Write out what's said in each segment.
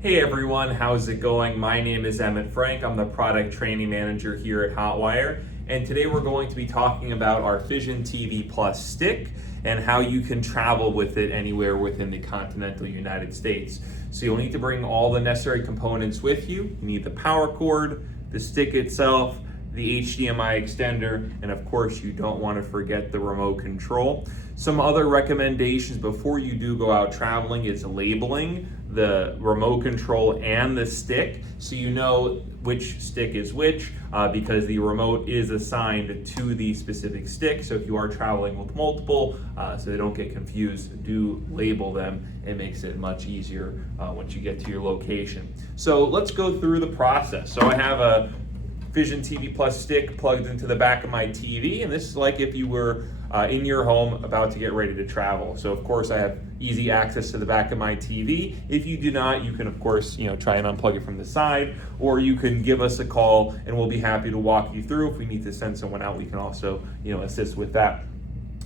Hey everyone, how's it going? My name is Emmett Frank. I'm the product training manager here at Hotwire, and today we're going to be talking about our Fision TV Plus stick and how you can travel with it anywhere within the continental United States. So you'll need to bring all the necessary components with you. You need the power cord, the stick itself, the HDMI extender, and of course you don't want to forget the remote control. Some other recommendations before you do go out traveling is labeling the remote control and the stick so you know which stick is which, because the remote is assigned to the specific stick. So if you are traveling with multiple, so they don't get confused, do label them. It makes it much easier once you get to your location. So let's go through the process. So I have a Fision TV Plus stick plugged into the back of my TV, and this is like if you were in your home about to get ready to travel. So of course I have easy access to the back of my TV. If you do not, you can of course try and unplug it from the side, or you can give us a call and we'll be happy to walk you through. If we need to send someone out, we can also assist with that.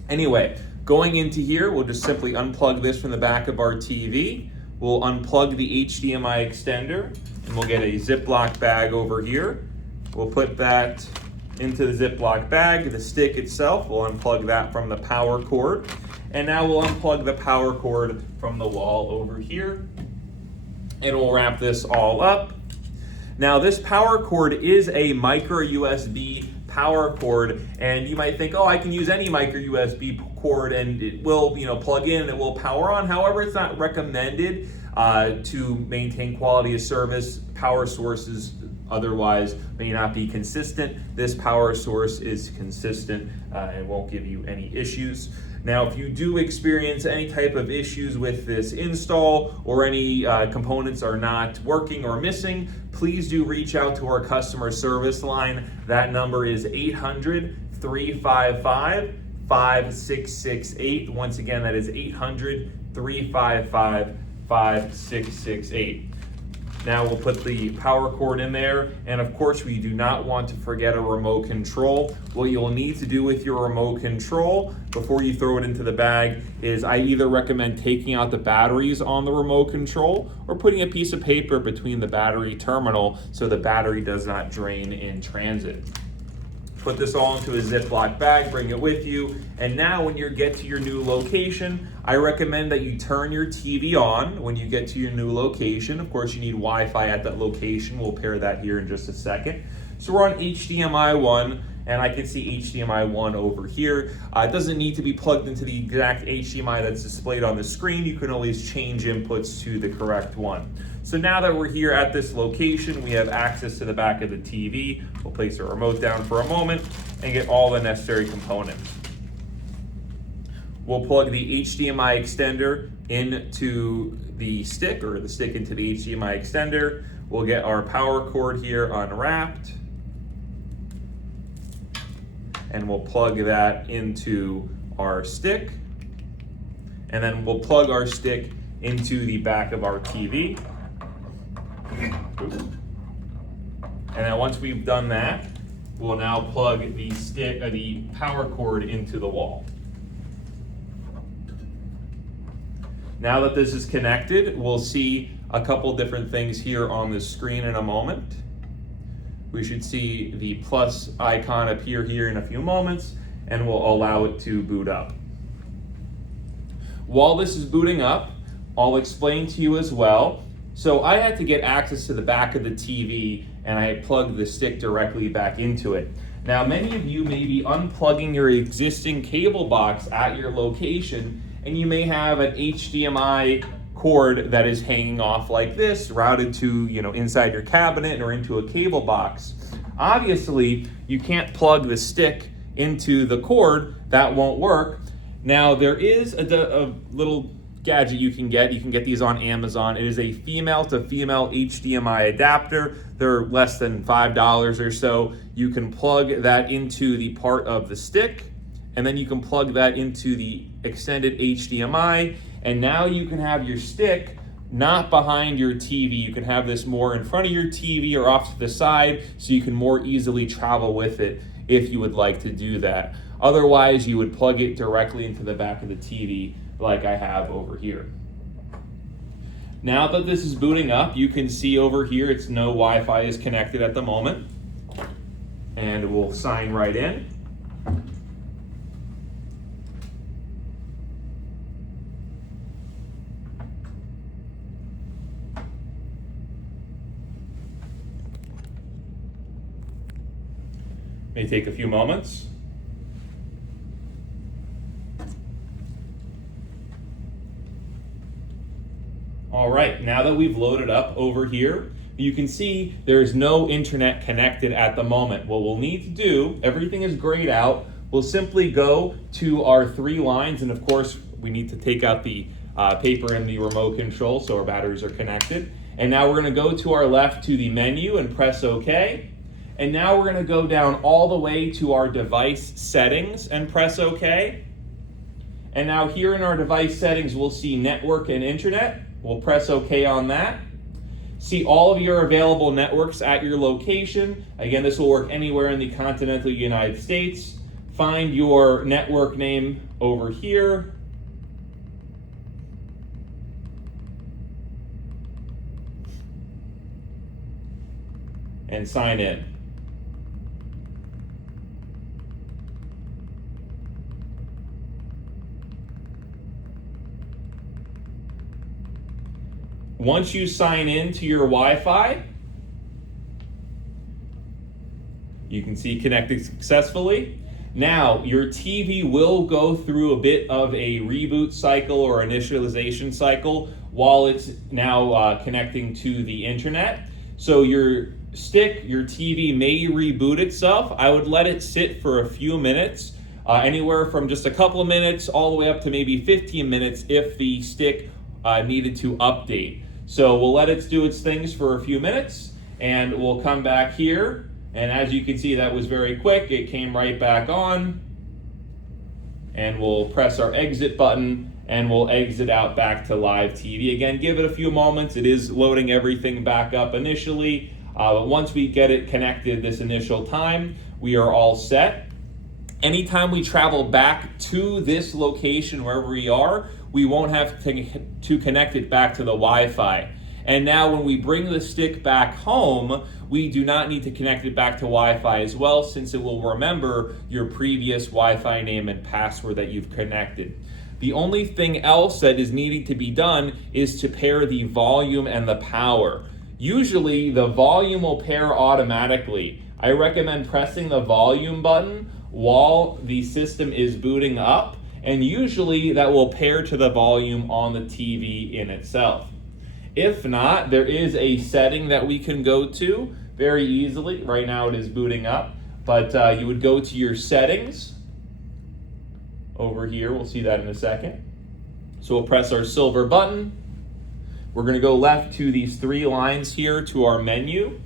Anyway, going into here, we'll just simply unplug this from the back of our TV. We'll unplug the HDMI extender and we'll get a Ziploc bag over here. We'll put that into the Ziploc bag. The stick itself, we'll unplug that from the power cord. And now we'll unplug the power cord from the wall over here. And we'll wrap this all up. Now this power cord is a micro USB power cord, and you might think, oh, I can use any micro USB cord and it will plug in and it will power on. However, it's not recommended to maintain quality of service. Power sources otherwise may not be consistent. This power source is consistent and won't give you any issues. Now, if you do experience any type of issues with this install or any components are not working or missing, please do reach out to our customer service line. That number is 800-355-5668. Once again, that is 800-355-5668. Now we'll put the power cord in there, and of course we do not want to forget a remote control. What you'll need to do with your remote control before you throw it into the bag is I either recommend taking out the batteries on the remote control or putting a piece of paper between the battery terminal so the battery does not drain in transit. Put this all into a Ziploc bag, bring it with you, and now when you get to your new location, I recommend that you turn your TV on when you get to your new location. Of course, you need Wi-Fi at that location. We'll pair that here in just a second. So we're on HDMI 1, and I can see HDMI 1 over here. It doesn't need to be plugged into the exact HDMI that's displayed on the screen. You can always change inputs to the correct one. So now that we're here at this location, we have access to the back of the TV. We'll place the remote down for a moment and get all the necessary components. We'll plug the HDMI extender into the stick, or the stick into the HDMI extender. We'll get our power cord here unwrapped, and we'll plug that into our stick. And then we'll plug our stick into the back of our TV. And then once we've done that, we'll now plug the power cord into the wall. Now that this is connected, we'll see a couple different things here on the screen in a moment. We should see the plus icon appear here in a few moments, and we'll allow it to boot up. While this is booting up, I'll explain to you as well. So I had to get access to the back of the TV, and I plugged the stick directly back into it. Now, many of you may be unplugging your existing cable box at your location, and you may have an HDMI cord that is hanging off like this, routed to inside your cabinet or into a cable box. Obviously, you can't plug the stick into the cord. That won't work. Now, there is a little gadget you can get. You can get these on Amazon. It is a female to female HDMI adapter. They're less than $5 or so. You can plug that into the part of the stick, and then you can plug that into the extended HDMI, and now you can have your stick not behind your TV. You can have this more in front of your TV or off to the side so you can more easily travel with it if you would like to do that. Otherwise, you would plug it directly into the back of the TV like I have over here. Now that this is booting up, you can see over here it's no Wi-Fi is connected at the moment. And we'll sign right in. May take a few moments. All right, now that we've loaded up over here, you can see there's no internet connected at the moment. What we'll need to do, everything is grayed out, we'll simply go to our 3 lines, and of course, we need to take out the paper and the remote control so our batteries are connected. And now we're gonna go to our left to the menu and press OK. And now we're gonna go down all the way to our device settings and press OK. And now here in our device settings, we'll see network and internet. We'll press OK on that. See all of your available networks at your location. Again, this will work anywhere in the continental United States. Find your network name over here. And sign in. Once you sign in to your Wi-Fi, you can see connected successfully. Now, your TV will go through a bit of a reboot cycle or initialization cycle while it's now connecting to the internet. So your stick, your TV may reboot itself. I would let it sit for a few minutes, anywhere from just a couple of minutes all the way up to maybe 15 minutes if the stick needed to update. So we'll let it do its things for a few minutes and we'll come back here. And as you can see, that was very quick. It came right back on. And we'll press our exit button and we'll exit out back to live TV. Again, give it a few moments. It is loading everything back up initially. But once we get it connected this initial time, we are all set. Anytime we travel back to this location wherever we are, we won't have to connect it back to the Wi-Fi. And now when we bring the stick back home, we do not need to connect it back to Wi-Fi as well, since it will remember your previous Wi-Fi name and password that you've connected. The only thing else that is needing to be done is to pair the volume and the power. Usually the volume will pair automatically. I recommend pressing the volume button while the system is booting up, and usually that will pair to the volume on the TV in itself. If not, there is a setting that we can go to very easily. Right now it is booting up, but you would go to your settings over here. We'll see that in a second. So we'll press our silver button. We're going to go left to these 3 lines here to our menu.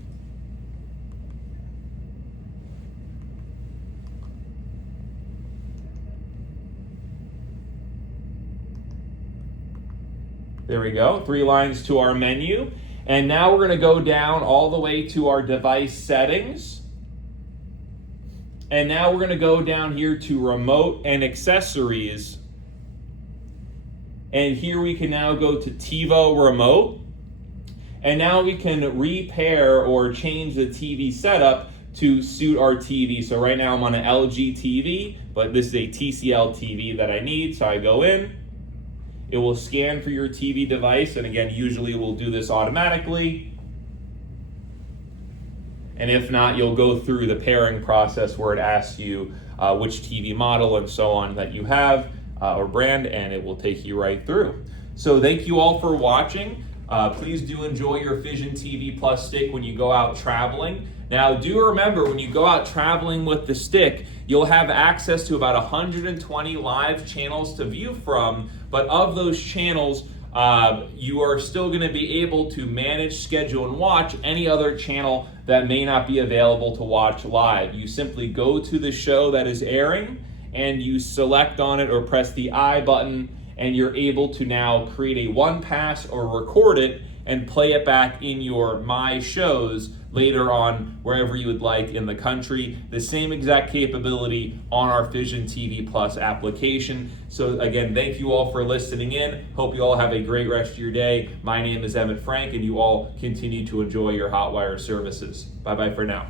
There we go, 3 lines to our menu. And now we're gonna go down all the way to our device settings. And now we're gonna go down here to remote and accessories. And here we can now go to TiVo remote. And now we can repair or change the TV setup to suit our TV. So right now I'm on an LG TV, but this is a TCL TV that I need. So I go in. It will scan for your TV device, and again, usually it will do this automatically. And if not, you'll go through the pairing process where it asks you which TV model and so on that you have or brand, and it will take you right through. So thank you all for watching. Please do enjoy your Fision TV Plus stick when you go out traveling. Now, do remember, when you go out traveling with the stick, you'll have access to about 120 live channels to view from, but of those channels, you are still going to be able to manage, schedule, and watch any other channel that may not be available to watch live. You simply go to the show that is airing, and you select on it or press the I button, and you're able to now create a 1-pass or record it and play it back in your My Shows later on wherever you would like in the country. The same exact capability on our Fision TV Plus application. So again, thank you all for listening in. Hope you all have a great rest of your day. My name is Emmett Frank, and you all continue to enjoy your Hotwire services. Bye-bye for now.